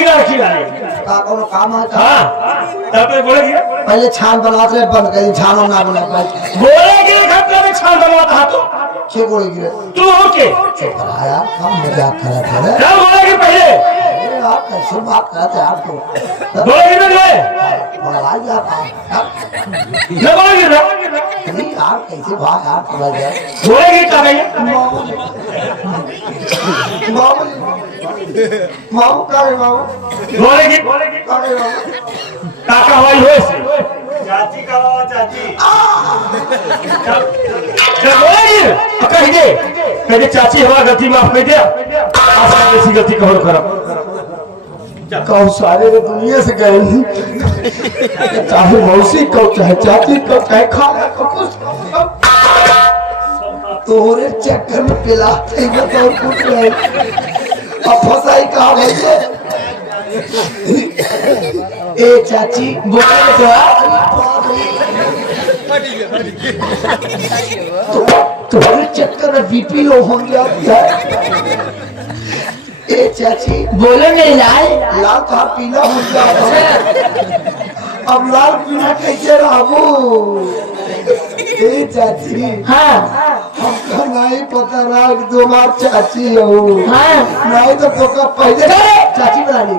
रखी वाले का कोनो काम है हां तब पे बोलेगी पहले छान बनाते रहे बंद कर छान ना बना पाए बोलेगी खतरा में छान बनवाता है के बोलेगी तू ओके आया हम मजाक कर रहे थे क्या बोलेगी पहले आप कैसे बात करते हैं आपको बोलेगी ना ले आवाज आता ना बोलेगी ना नहीं आप कैसे भाग आप समझ गए बोलेगी क्या भैया मामू का है मामू बोलेगी का है मामू काका हवाई हो चाची का बाबा चाची क्या बोलेगी कह दे चाची हमारा गलती माफ कर दे आज ऐसी गलती कहो खराब कहो सारे दुनिया से गए चाहे मौसी को चाहे चाची को चाहे खाला को कुछ तोरे चक्कर में पिला तो कुछ नहीं अब फसाई कहा भैया ए चाची बोले तो तुम्हारे चक्कर में बीपी लो हो गया ए चाची बोलो मेरे लाल लाल था पीला हो गया अब लाल पीला कैसे रहूं ए चाची हाँ हमको नहीं पता रहा कि तुम्हार चाची हो हाँ नहीं तो पोका पहले चाची बना ली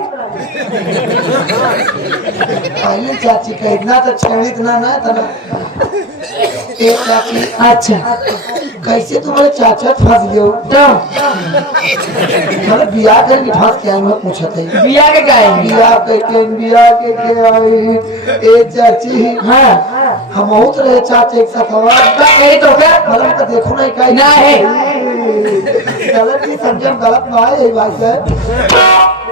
पहले चाची का इतना तो छेड़ी इतना ना था ना ए चाची अच्छा कैसे तुम्हारे चाचा फंस गए तो मतलब बिया करके फंस के मैं पूछा था बिया के गाय बिया के आई ए चाची हाँ हम बहुत रहे चाचे एक साथ हवा कही तो क्या मतलब तो देखो नहीं कहीं ना है गलत नहीं समझे हम गलत ना है यही बात है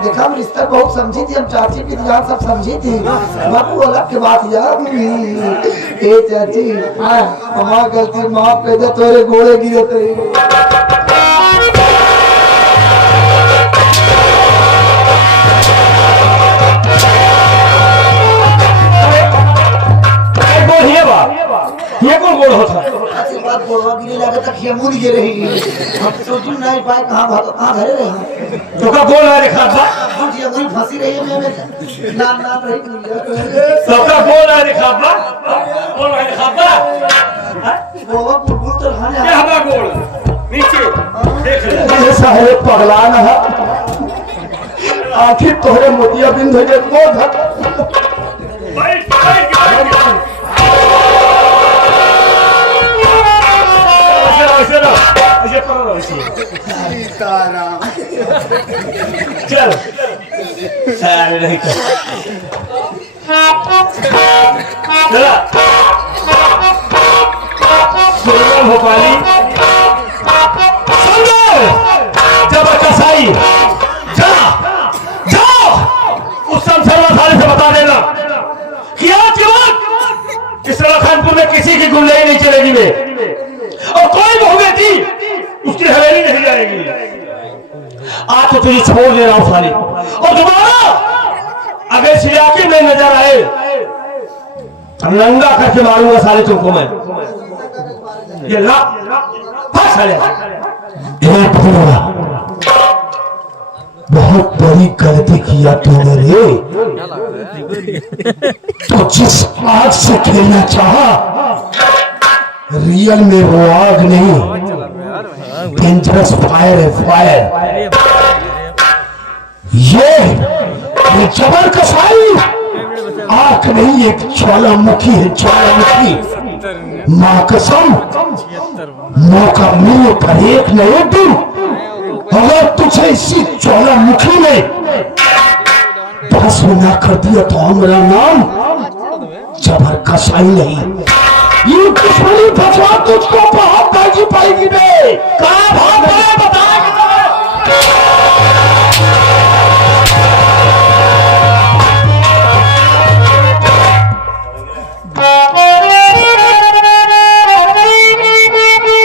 देखा हम रिश्ता बहुत समझी थी हम चाची की जान सब समझी थी बापू अलग की बात यार ए चाची हाँ हमारा गलती माफ कर दे तोरे घोड़े गिरे थे ये कौन बोल होता बात बोलवा गिरे लगे तक ये मुड़ गिरे रही हम सोच नहीं पाए कहां भाग कहां घरे रहे तो का बोल रहा है खाबा हम ये मुड़ी फंसी रही है मैं ना ना रही तो का बोल रहा है खाबा बोल रहा है खाबा बोलवा बुलबुल तो खाने क्या हवा बोल नीचे देख ले ये सारे पगला ना है आखिर तोहरे मोतिया बिंद हो जे को धक बैठ बैठ ऐसे पकड़ो सीताराम चल सारे नहीं चला सुंदर भोपाली सुंदर जब कसाई जा जाओ उस सर्वसारी से बता देना कि आज के बाद इस खानपुर में किसी की गुंडाई नहीं चलेगी वे और कोई बहू बेटी उसकी हवेली नहीं जाएगी आज तो तुझे छोड़ दे रहा हूं साली और दोबारा अगर इस इलाके में नजर आए नंगा करके मारूंगा साले तुमको मैं ये ला साले बहुत बड़ी गलती किया तूने रे तो जिस आग से खेलना चाहा रियल में वो आग नहीं डेंजरस फायर है फायर ये जबर कसाई आंख नहीं एक ज्वालामुखी है ज्वालामुखी माँ कसम मौका मिले पर एक न एक दिन अगर तुझे इसी ज्वालामुखी में भस्म ना कर दिया तो हमारा नाम जबर कसाई नहीं ये दुश्मनी फसवा तुझको बहुत ताजी पाएगी बे कहाँ भाग रहे बताएगा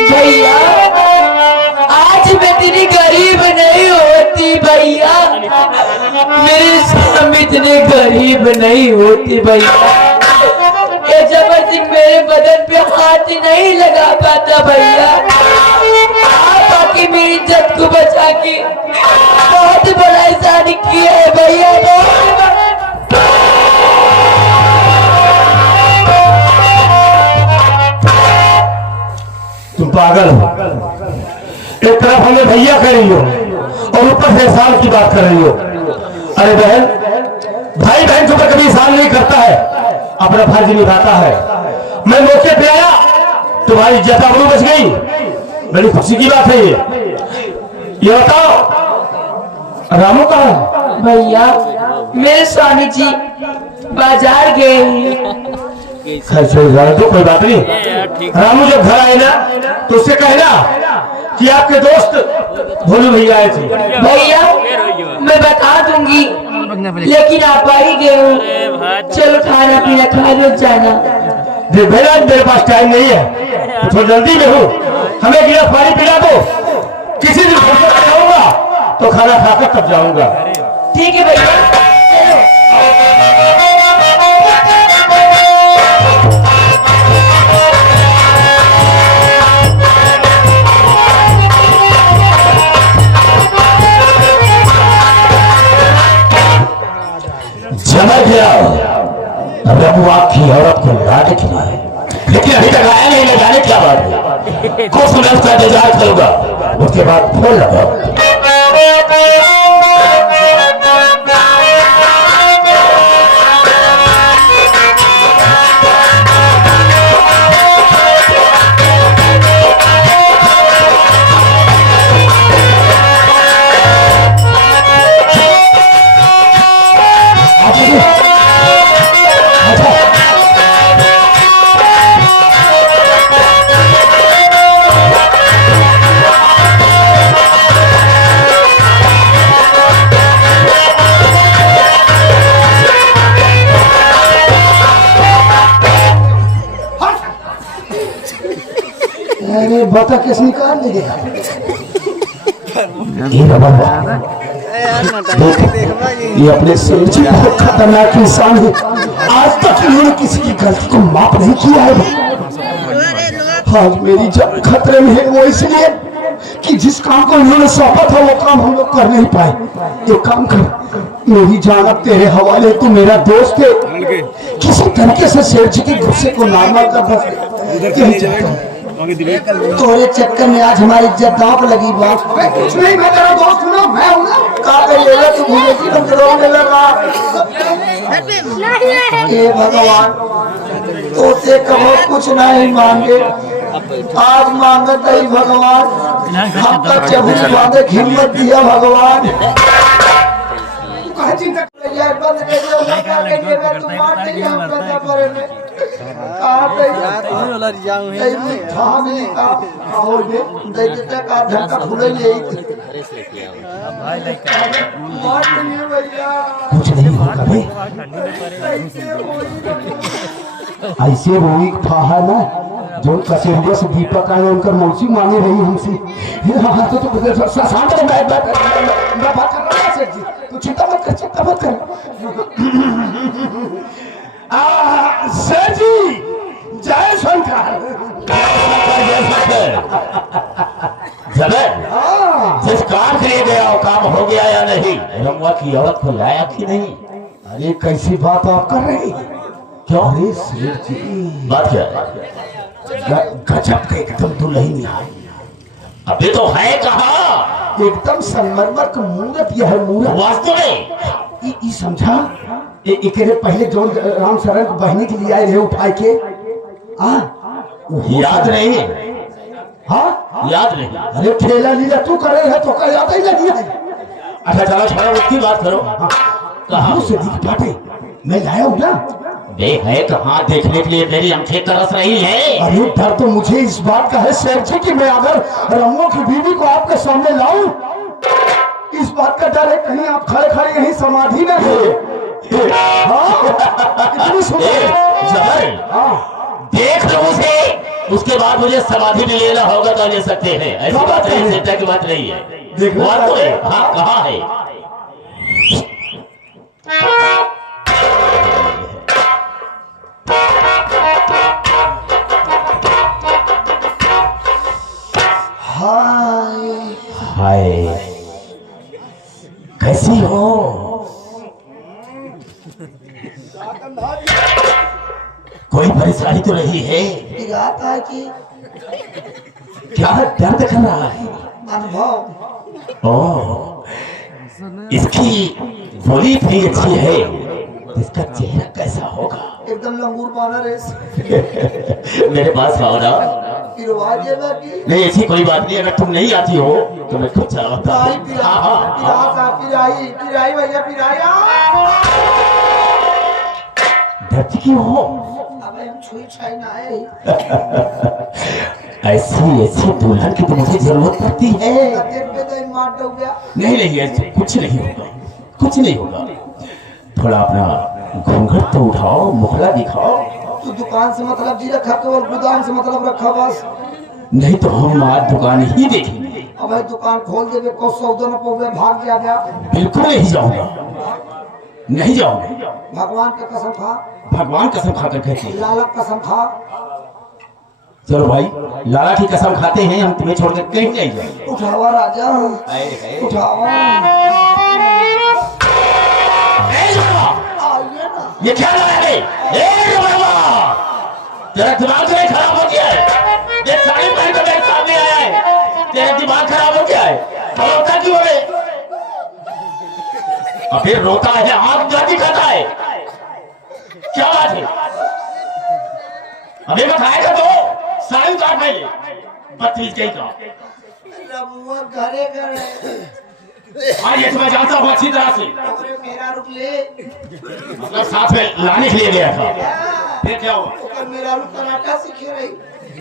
भैया आज मैं इतनी गरीब नहीं होती भैया मेरी शाम इतनी गरीब नहीं होती भैया ये जबर सिंह मेरे बदन पे हाथ नहीं लगा पाता भैया आप आके मेरी इज्जत को बचा के बहुत बड़ा एहसान किया है भैया पागल हो। एक तरफ हमें भैया कह रही हो और ऊपर से एहसान की बात कर रही हो। अरे बहन, भाई बहन के ऊपर कभी एहसान नहीं करता है, अपना फर्ज निभाता है। मैं मौके पे आया, तुम्हारी इज्जत आबरू बच गई, बड़ी खुशी की बात है ये बताओ रामू कहाँ है? भैया मेरे स्वामी जी बाजार गए हैं। तो कोई बात नहीं। रामू जब घर आए ना तो उससे कहना कि आपके दोस्त भोलू भैया आए थे। भैया मैं बता दूंगी, लेकिन आप आ ही गए हो, चलो खाना पीना खा लो जाना। देख भैया मेरे पास टाइम नहीं है, तो थोड़ी जल्दी में हूँ, हमें गिलास पानी पिला दो, किसी दिन जाऊंगा तो खाना खाकर तब जाऊंगा। ठीक है भैया चलो। समझ गया रमुआ की औरत को लाने खिलाए, लेकिन अभी तक आया नहीं, ले जाने क्या बात है। कुछ मिनट का इंतजार करूंगा, उसके बाद फोन लगाओ। अरे बता किस निकाल ले गया। ये अपने सेठ जी बहुत खतरनाक इंसान है, आज तक इन्होंने किसी की गलती को माफ नहीं किया है। आज मेरी जान खतरे में है, वो इसलिए कि जिस काम को इन्होंने सौंपा था वो काम हम लोग कर नहीं पाए। एक काम कर, मेरी जान अब तेरे हवाले, तू मेरा दोस्त है, किसी तरीके से सेठ जी के गुस्से को नॉर्मल कर बस। तोरे चक्कर में आज हमारी इज्जत दांव पे लगी। बात कुछ नहीं, मैं तेरा दोस्त हूँ ना, मैं हूँ ना। लेगा तू भूले की तुम रोने लगा। हे भगवान, तो से कहो कुछ नहीं मांगे, आज मांगत ही भगवान, हम तक जब मांगे हिम्मत दिया भगवान। चिंता बंद कर दिया, तुम मार देंगे हम पैसा भरे में। कहाँ पे कुछ नहीं होगा भाई, ऐसे रोई था ना जो कसेरिया से दीपक आए, उनका मौसी मांगे रही हमसे। शांत रहो, मैं बात कर रहा हूँ सेठ जी, तू चिंता मत कर, चिंता मत कर। सेठ जी जय शंकर। जिस काम के लिए गया वो काम हो गया या नहीं? रमुआ की औरत को लाया कि नहीं? अरे कैसी बात आप कर रहे हैं? क्यों? अरे सेठ जी बात क्या है? गजब का एकदम दुल्हन है। अभी तो है कहा, एकदम संगमरमर का मूर्त यह है, मूर्त वास्तव में। ये समझा, एक पहले जो राम शरण को बहने के लिए आए रहे उठाए के, याद नहीं? हाँ याद नहीं। अरे ठेला लीला तू करे है तो क्या याद ही नहीं है? अच्छा चलो छोड़ो, उसकी बात करो। कहाँ से दिख पाटे? मैं लाया हूँ ना। देख है कहाँ, देखने के लिए मेरी आंखें तरस रही है। अरे डर तो मुझे इस बात का है सेठ जी कि मैं अगर रमुआ की बीवी को आपके सामने लाऊं, इस बात का डर है कहीं आप खड़े खड़े यहीं समाधि न हो। इतनी देख लो उसे, उसके बाद मुझे समाधि में लेना होगा तो ले सकते हैं। ऐसी बात नहीं, चिंता की बात नहीं है। हाँ कहाँ है? हाय कैसी हो? कोई परेशानी तो नहीं है? कि क्या दर्द कर रहा है? अनुभव। ओह, इसकी बोली भी अच्छी है, इसका चेहरा कैसा होगा? एकदम लंगूर बानर है। मेरे पास आओ ना। पिरवाजे बाकी नहीं, ऐसी कोई बात नहीं, अगर तुम नहीं आती हो तो मैं खुद चलाता पिराई हूँ। पिराई हाँ, हाँ, हाँ। पिराई पिराई भैया पिराई डरती क्यों हो? अब हम छुई छाई ना है। ऐसी ऐसी दुल्हन की तो मुझे जरूरत पड़ती है। देख पे तो मार दो गया। नहीं नहीं, ऐसे कुछ नहीं होगा, कुछ नहीं होगा। थोड़ा अपना घूंघट तो उठाओ, मुखड़ा दिखाओ। तू दुकान से मतलब जी रखा केवल गोदाम से मतलब रखा बस। नहीं तो हम आज दुकान ही देखेंगे। अब भाई दुकान खोल देवे को सौदा न पवे भाग जा गया। बिल्कुल नहीं जाऊंगा, नहीं जाऊंगा। भगवान की कसम खा। भगवान कसम खाकर कहते हैं। लाला कसम खा। चलो भाई, लाला की कसम खाते हैं, हम तुम्हें छोड़कर कहीं नहीं जाएंगे। उठावा राजा उठावा। आइए ना। ये क्या लाया है? तेरा दिमाग नहीं खराब हो गया है? ये साड़ी पहन कर मेरे सामने आया है, तेरा दिमाग खराब हो गया है? रोता क्यों है? और फिर रोता है, आग जाती खाता है, क्या बात है? अबे बताएगा तो साड़ी उतार पहले, बत्तीस गई का। रमुआ घरे घरे। हाँ, ये तो मैं जानता हूँ अच्छी तरह से। अरे मेरा रुक ले। मतलब साथ में लाने के लिए गया था। फिर क्या हुआ? ओकर मेरा रुक कराटा सीखे रही।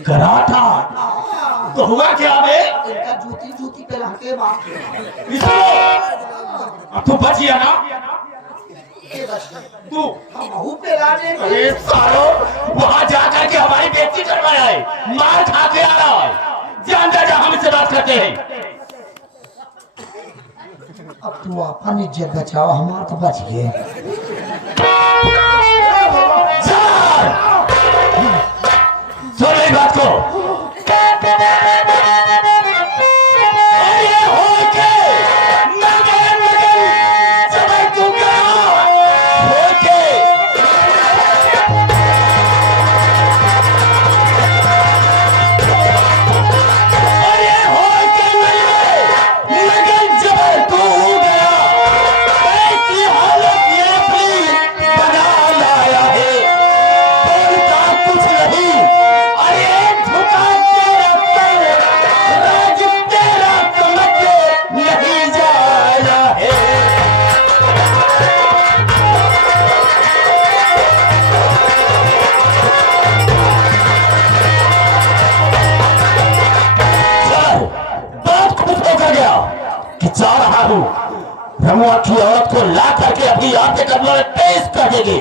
कराटा? तो हुआ क्या बे? इनका जूती जूती पे लहके बाप। इसको अब तू बच गया ना? ये बस तू हम बहू पे लाने के। अरे सालो, वहां जाकर के हमारी बेइज्जती करवाया है, मार खा के आ रहा है। जानता जा हम इससे बात करते हैं। अब तू अपन इज्जत बचाओ, हमारा तो बच गए। सुन मेरी बात को। अरे हो के मगन मगन समझ दूंगा। हो के अरे हो के मगन जब तू गया, ऐसी हालत ये भी बना लाया है। बोलता कुछ नहीं, अरे झुका तेरा सर, राज तेरा समझ नहीं जाया है। सर, बात खुद होकर गया कि जा रहा हूँ, रमुआ की औरत को ला करके अपनी आपके कदमों में पेश कर देगी।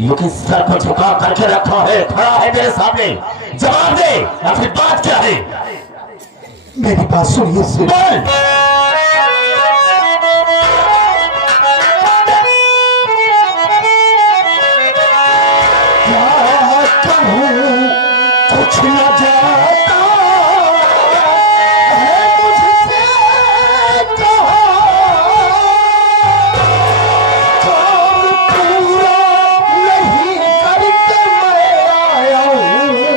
लेकिन सर को झुका करके रखा है, खड़ा है मेरे सामने। जवाब दे, अपनी बात क्या है? मेरी बात सुनिए सिर। बोल। क्या कहूँ कुछ न जाता है मुझसे कहा। काम पूरा नहीं करके मैं आया हूँ।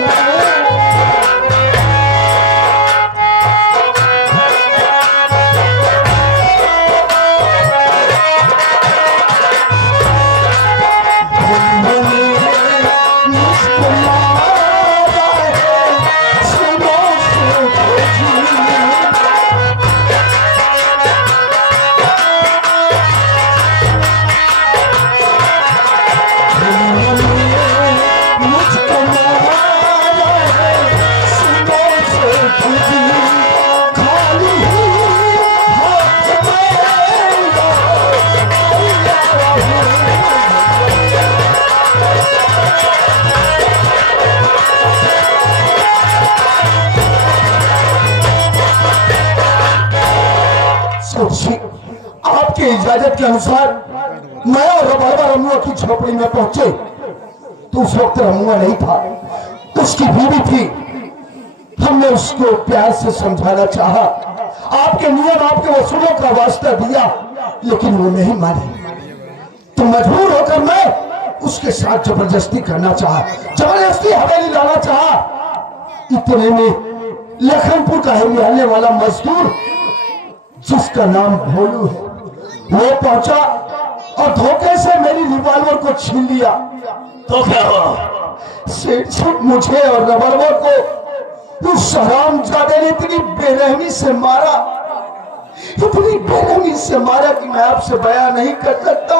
आपकी इजाजत के अनुसार मैं और रबाबा रमुआ की झोपड़ी में पहुंचे तो उस वक्त रमुआ नहीं था, उसकी बीवी थी। हमने उसको प्यार से समझाना चाहा, आपके नियम आपके वसूलों का वास्ता दिया, लेकिन वो नहीं मानी। तो मजबूर होकर मैं उसके साथ जबरदस्ती करना चाहा, जबरदस्ती हवेली लाना चाहा। इतने में लखनपुर का है रहने वाला मजदूर जिसका नाम भोलू है, वो पहुंचा और धोखे से मेरी रिवॉल्वर को छीन लिया। तो क्या हुआ? सेठ जी मुझे और रिवॉल्वर को उस हरामजादे ने इतनी बेरहमी से मारा, इतनी बेरहमी से मारा कि मैं आपसे बयान नहीं कर सकता।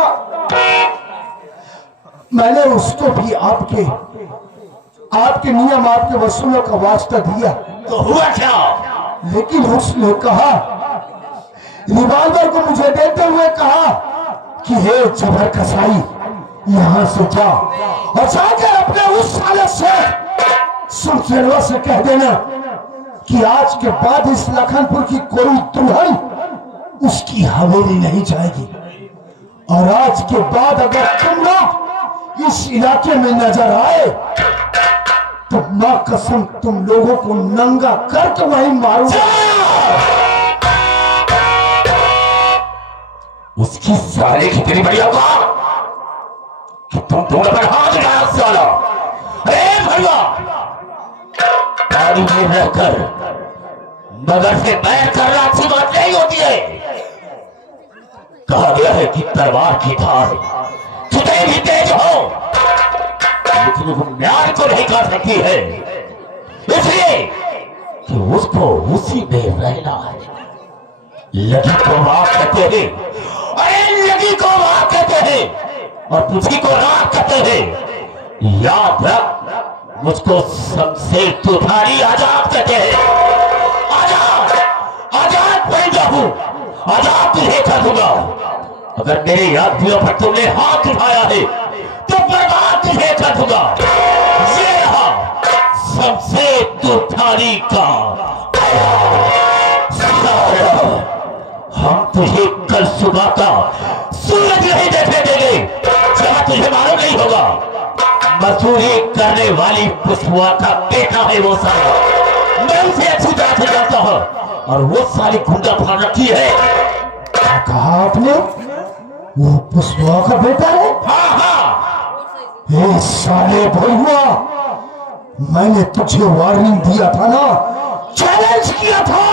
मैंने उसको भी आपके नियम, आपके वसूलों का वास्ता दिया। तो हुआ क्या? लेकिन उसने कहा, रिवॉल्वर को मुझे देते हुए कहा कि हे जबर कसाई, यहां से जा और जाकर अपने उस साले से सुनसेरवा से कह देना कि आज के बाद इस लखनपुर की कोई दुल्हन उसकी हवेली नहीं जाएगी। और आज के बाद अगर तुम लोग इस इलाके में नजर आए तो मां कसम तुम लोगों को नंगा करके वहीं मारूंगा। उसकी साले की तेरी बड़ी औकात कि तुम दोनों पर हाथ उठाया साला। अरे भैया, पानी में रहकर मगर से बैर करना अच्छी बात नहीं होती है। कहा गया है कि तलवार की धार कितने भी तेज हो लेकिन वो न्याय को नहीं कर सकती है, इसलिए कि उसको उसी में रहना है। लगी को रात कहते हैं, अरे लगी को रात कहते हैं और तुझी को रात कहते हैं। याद रख, मुझको सबसे तुधारी आजाद कहते हैं। आजाद, आजाद बन जाऊं, आजाद तुझे कर दूंगा। अगर मेरे यादियों पर तुमने हाथ उठाया है तो बर्बाद तुझे कर दूंगा। ये रहा सबसे तुधारी का। हम तुझे कल सुबह का सूरज नहीं देखने देंगे जब तुझे मालूम नहीं होगा। मजदूरी करने वाली पुष्पा का बेटा है वो साला। मैं उसे अच्छी तरह से जानता हूं और वो साली गुंडा फाड़ रखी है। क्या कहा आपने? वो पुष्पा का बेटा है? हाँ हाँ, ए साले भैया, मैंने तुझे वार्निंग दिया था ना, चैलेंज किया था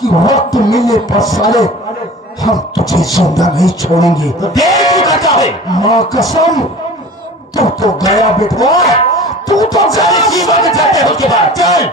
कि वक्त मिलने पर साले हम तुझे जिंदा नहीं छोड़ेंगे। तो देर क्यों करता है? मां कसम, तू तो गया बेटवा, तू तो गया। जीवन जाते हो उसके बाद चल।